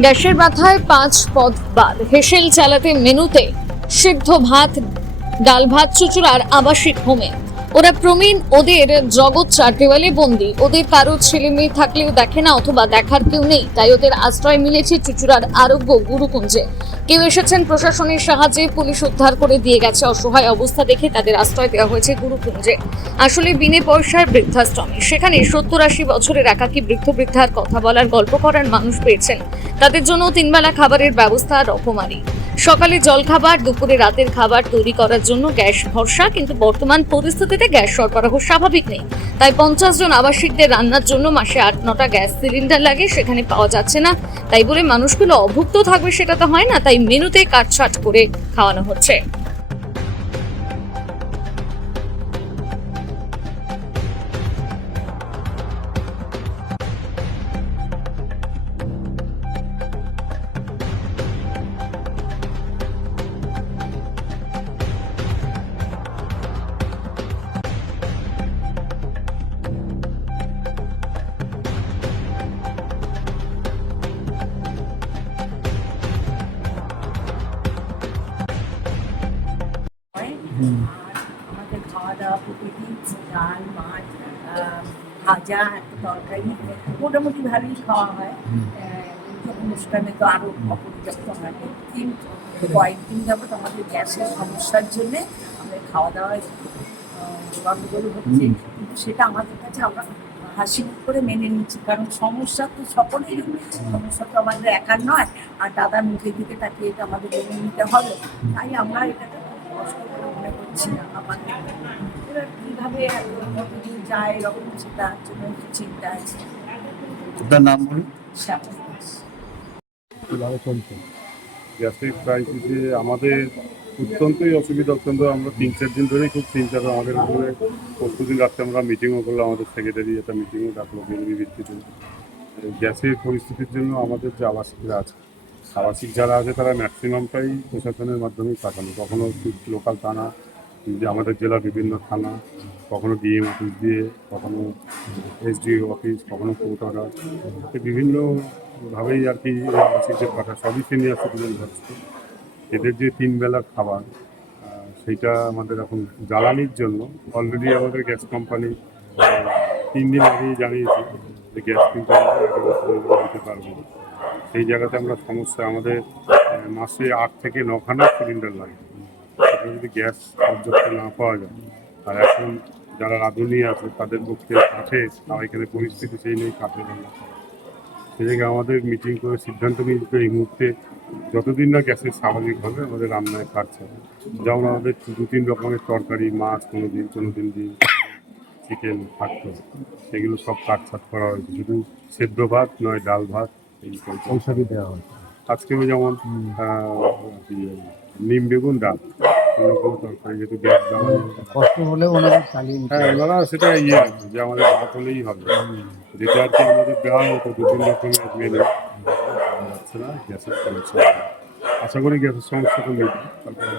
গ্যাসের মাথায় 5 পদ বাদ, হেসেল চালাতে মেনুতে সিদ্ধ ভাত, ডাল ভাত চুচুড়ার আবাসিক হোমে। ওরা প্রবীণ, ওদের জগৎ চার দেওয়ালে বন্দি। ওদের কারো ছেলে মেয়ে থাকলেও দেখে না অথবা দেখার কেউ নেই, তাই ওদের আশ্রয় মিলেছে চুচুড়ার আরোগ্য গুরুকুঞ্জে। কেউ এসেছেন প্রশাসনের সাহায্যে, পুলিশ উদ্ধার করে দিয়ে গেছে। অসহায় অবস্থা দেখে তাদের আশ্রয় দেওয়া হয়েছে গুরুকুঞ্জে। আসলে বিনে পয়সার বৃদ্ধাশ্রমে, সেখানে 70-80 বছরের একাকী বৃদ্ধ বৃদ্ধার কথা বলার, গল্প করার মানুষ পেয়েছেন। তাদের জন্য 3 বেলা খাবারের ব্যবস্থা রকমারি। সকালে জলখাবার, দুপুরে রাতের খাবার তৈরি করার জন্য গ্যাস ভরসা, কিন্তু বর্তমান পরিস্থিতিতে গ্যাস সরবরাহ স্বাভাবিক নেই। তাই 50 জন আবাসিকদের রান্নার জন্য মাসে 8-9টা গ্যাস সিলিন্ডার লাগে, সেখানে পাওয়া যাচ্ছে না। তাই বলে মানুষগুলো অভুক্ত থাকবে সেটা তো হয় না, তাই মেনুতে কাটছাট করে খাওয়ানো হচ্ছে। আমাদের খাওয়া দাওয়া প্রতিদিন ডাল মাছ ভাজা একটা তরকারি মোটামুটি ভালোই খাওয়া হয়। অনুষ্ঠানে তো আরও অপর্যাপ্ত হয়, কিন্তু কয়েকদিন যাবত আমাদের গ্যাসের সমস্যার জন্যে আমাদের খাওয়া দাওয়া গন্ডগোল হচ্ছে, কিন্তু সেটা আমাদের কাছে আমরা হাসি মুখ করে মেনে নিচ্ছি, কারণ সমস্যা তো সকলেই, সমস্যা তো আমাদের একার নয়। আর দাদার মুখের দিকে তাকিয়ে এটা আমাদের মেনে নিতে হবে, তাই আমরা এটাকে কষ্ট করে মনে করছি না আমাদের। এবার কীভাবে কতদিন যায় এরকম সেটার জন্য একটু চিন্তা আছে। আপনার নাম বলুন। শ্যামল দাস। কিভাবে চলছে? গ্যাসের ক্রাইসিসে আমাদের অত্যন্তই অসুবিধা। আমরা 3-4 দিন ধরেই খুব চিন্তা। আমাদের উপরে প্রত্যেকদিন রাত্রে আমরা মিটিংও করলাম, আমাদের সেক্রেটারি একটা মিটিংও ডাকলো জরুরি ভিত্তিতে। গ্যাসের পরিস্থিতির জন্য আমাদের যে আবাসিকরা আছে, আবাসিক যারা আছে তারা ম্যাক্সিমামটাই প্রশাসনের মাধ্যমেই পাঠানো। কখনো লোকাল থানা, যে আমাদের জেলার বিভিন্ন থানা, কখনো ডিএম অফিস দিয়ে, কখনো এসডিও অফিস, কখনো কোর্ট অর্ডার, বিভিন্নভাবেই আর কি আবাসিকদের পাঠা। সবই সিনিয়র সিটিজেন হচ্ছে। এদের যে 3 বেলার খাবার, সেইটা আমাদের এখন জ্বালানির জন্য অলরেডি আমাদের গ্যাস কোম্পানি 3 দিন আগেই জানিয়েছি যে গ্যাস কিন্তু আমরা দিতে পারবো না। সেই জায়গাতে আমরা সমস্যা, আমাদের মাসে 8 থেকে 9খানা সিলিন্ডার লাগে। যদি গ্যাস পর্যাপ্ত না পাওয়া যায়, আর এখন যারা রাঁধুনি আছে তাদের পক্ষে কাঠে, তারা এখানে পরিস্থিতি সেই নেই কাঠে রান্না করা। সেই জায়গায় আমাদের মিটিং করে সিদ্ধান্ত নিয়েছে এই মুহূর্তে যতদিন না গ্যাসের স্বাভাবিকভাবে আমাদের রান্নায় কাটছে। যেমন আমাদের 2-3 রকমের তরকারি, মাছ কোনো দিন ডিম, চিকেন থাকতো, সেগুলো সব কাটছাট করা হয়েছে। শুধু সেদ্ধ ভাত নয়, ডাল ভাত এই ঔষধি দেওয়া হয়। আজকেও যেমন নিম বেগুন ডাল, অন্য কোনো তরকারি, যেহেতু গ্যাস জ্বালানি। কষ্ট হলেও ওনাদের চালিয়ে নিতে হ্যাঁ, হয়। ওনারা সেটা আছে যে আমাদের ভাত হলেই হবে, যেটা আর কি আমাদের দেওয়া হতো 2-3 রকমের মেনু যাচ্ছে না গ্যাসের সমস্যা। আশা করি গ্যাসের সমস্যাটা নেই, তারপরে